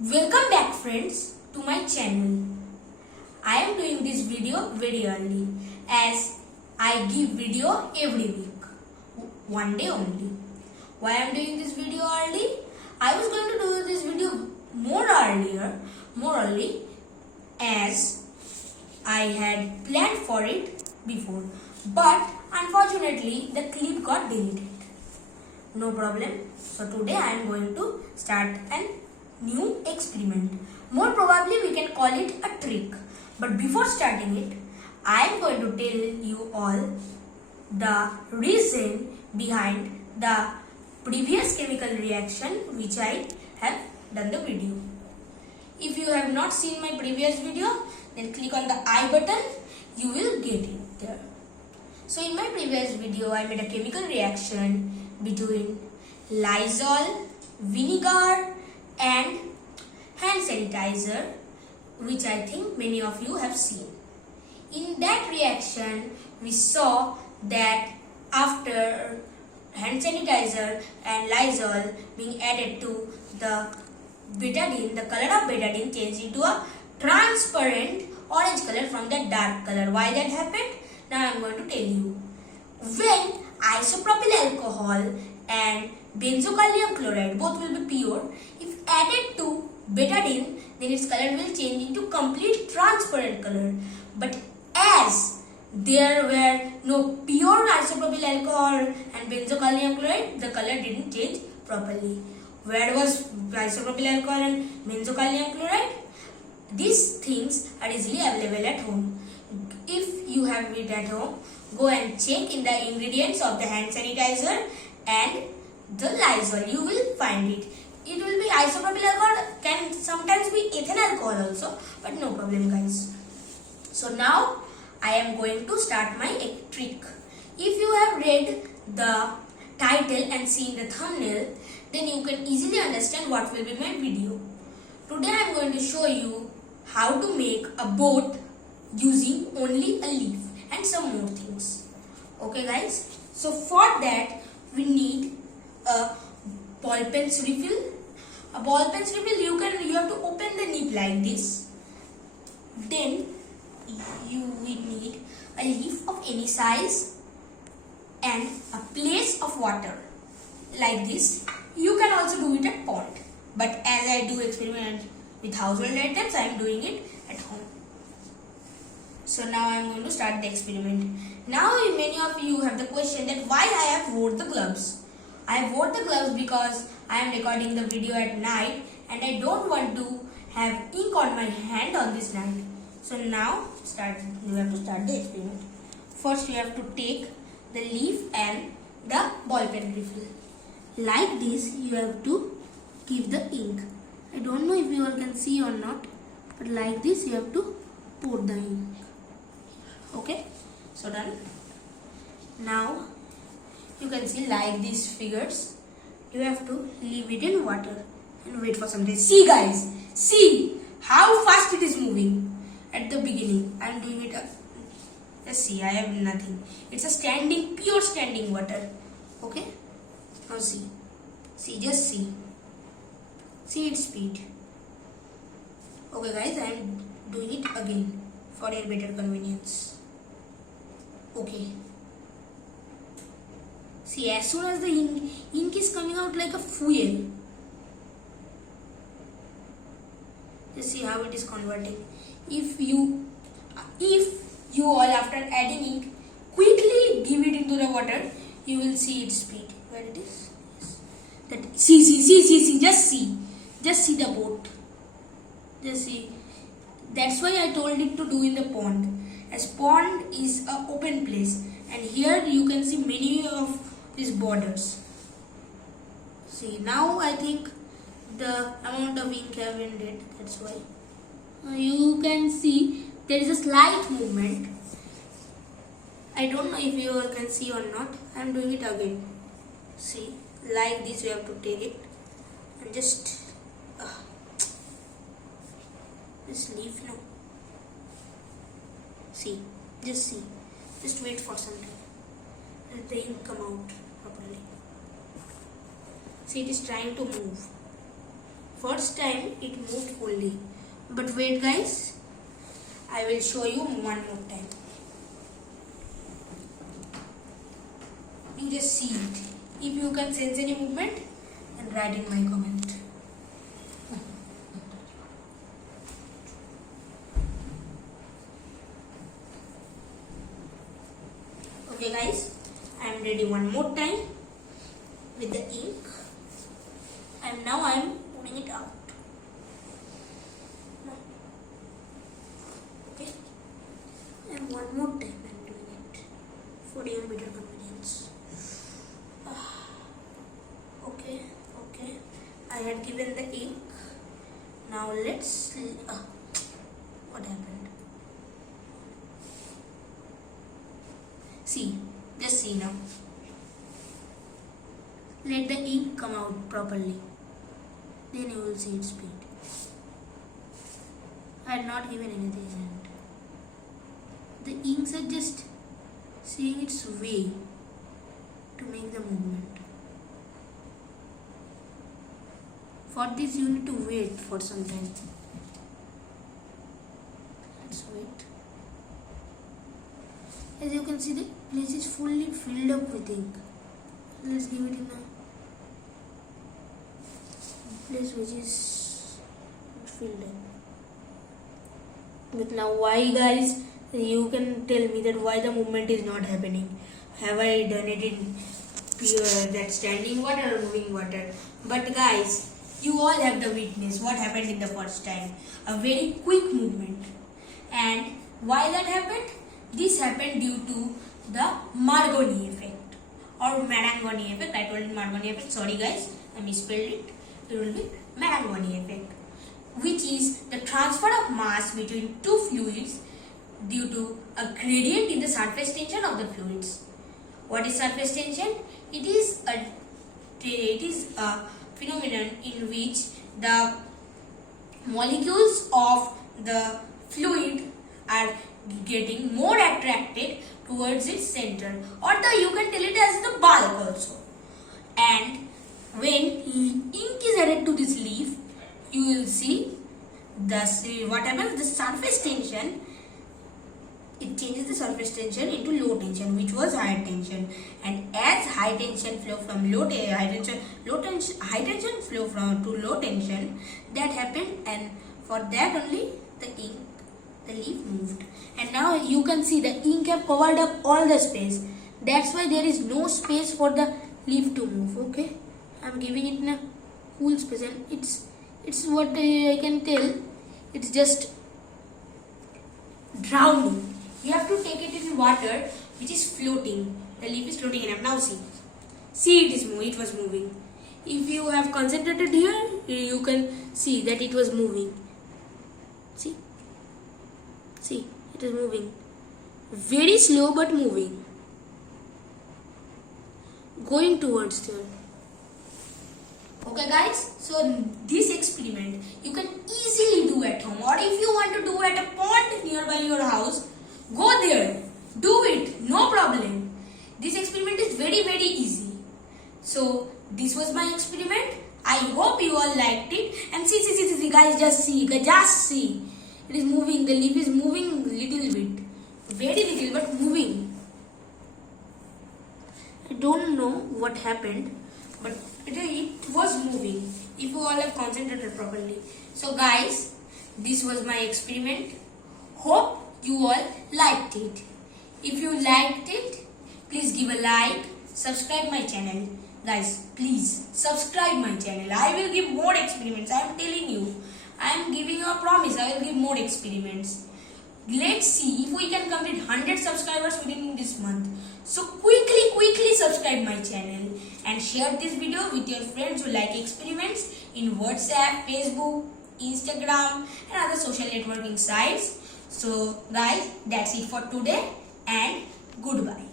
Welcome back friends to my channel. I am doing this video very early as I give video every week, one day only. Why I am doing this video early? I was going to do this video more early as I had planned for it before, but unfortunately the clip got deleted. No problem. So today I am going to start a new experiment. More probably we can call it a trick. But before starting it, I am going to tell you all the reason behind the previous chemical reaction which I have done the video. If you have not seen my previous video, then click on the I button, you will get it there. So in my previous video, I made a chemical reaction between Lysol, vinegar and hand sanitizer, which I think many of you have seen. In that reaction, we saw that after hand sanitizer and Lysol being added to the betadine, the color of betadine changed into a transparent orange color from the dark color. Why that happened? Now I am going to tell you. When isopropyl alcohol and benzocalium chloride both will be pure, if added to betadine, then its color will change into complete transparent color. But as there were no pure isopropyl alcohol and benzocalium chloride, the color didn't change properly. Where was isopropyl alcohol and benzocalium chloride? These things are easily available at home. If you have it at home, go and check in the ingredients of the hand sanitizer and the Lysol. You will find it. It will be isopropyl alcohol, can sometimes be ethyl alcohol also, but no problem guys. So now I am going to start my trick. If you have read the title and seen the thumbnail, then you can easily understand what will be my video. Today I am going to show you how to make a boat using only a leaf and some more things. Okay guys, so for that we need a ball pens refill. A ball pens refill, you have to open the nib like this. Then you will need a leaf of any size and a place of water like this. You can also do it at pond, but as I do experiment with household items, I am doing it at home. So now I am going to start the experiment. Now many of you have the question that why I have wore the gloves. I have wore the gloves because I am recording the video at night and I don't want to have ink on my hand on this night. So now you have to start the experiment. First you have to take the leaf and the ball pen refill. Like this you have to give the ink. I don't know if you all can see or not, but like this you have to pour the ink. Okay, so done. Now you can see like these figures. You have to leave it in water and wait for some time. See guys, see how fast it is moving. At the beginning I am doing it. Let's see, I have nothing. It's a pure standing water. Okay, now see, just see its speed. Okay guys, I am doing it again for a better convenience. Okay, see, as soon as the ink is coming out like a fuel, just see how it is converting. If you all after adding ink quickly give it into the water, you will see its speed. Where it is? Yes. That see, just see the boat. Just see. That's why I told it to do in the pond, as pond is a open place and here you can see many of these borders. See, now I think the amount of ink have ended. That's why you can see there is a slight movement. I don't know if you all can see or not. I am doing it again. See, like this you have to take it and just leaf now. See, just wait for some time. Let the ink come out properly. See, it is trying to move. first time it moved fully. But wait guys, I will show you one more time. You just see it. If you can sense any movement, then write in my comment. Okay guys, I am ready one more time with the ink, and now I am putting it out. Okay, and one more time I am doing it for your better convenience. Okay, I had given the ink. Now let's see what happened. See, just see now. Let the ink come out properly. Then you will see its speed. I had not given anything. The inks are just seeing its way to make the movement. For this you need to wait for some time. Let's wait. As you can see, the place is fully filled up with ink. Let's give it in a place which is filled up. But now why guys, you can tell me that why the movement is not happening. Have I done it in pure that standing water or moving water? But guys, you all have the witness what happened in the first time. A very quick movement. And why that happened? This happened due to the Marconi effect or Marangoni effect. I told it Marconi effect. Sorry guys, I misspelled it. It will be Marangoni effect, which is the transfer of mass between two fluids due to a gradient in the surface tension of the fluids. What is surface tension? It is a phenomenon in which the molecules of the fluid are getting more attracted towards its center, or you can tell it as the bulk also. And when ink is added to this leaf, you will see what happens. The surface tension, it changes the surface tension into low tension, which was high tension. And as high tension flow from high tension flow from to low tension, that happened, and for that only the leaf moved. And now you can see the ink have covered up all the space. That's why there is no space for the leaf to move. Okay, I'm giving it in a cool space, and it's what I can tell. It's just drowning. You have to take it in water which is floating. The leaf is floating enough. Now see it was moving. If you have concentrated here, you can see that it was moving. See, it is moving. Very slow but moving. Going towards there. Okay guys, so this experiment you can easily do at home, or if you want to do at a pond nearby your house, go there, do it, no problem. This experiment is very easy. So this was my experiment. I hope you all liked it. And see guys, just see. It is moving, the leaf is moving little bit. Very little but moving. I don't know what happened, but it was moving if you all have concentrated properly. So guys, this was my experiment. Hope you all liked it. If you liked it, please give a like, subscribe my channel. Guys, please subscribe my channel. I will give more experiments. I am telling you. I am giving you a promise. I will give more experiments. Let's see if we can complete 100 subscribers within this month. So quickly subscribe my channel and share this video with your friends who like experiments in WhatsApp, Facebook, Instagram and other social networking sites. So guys, that's it for today and goodbye.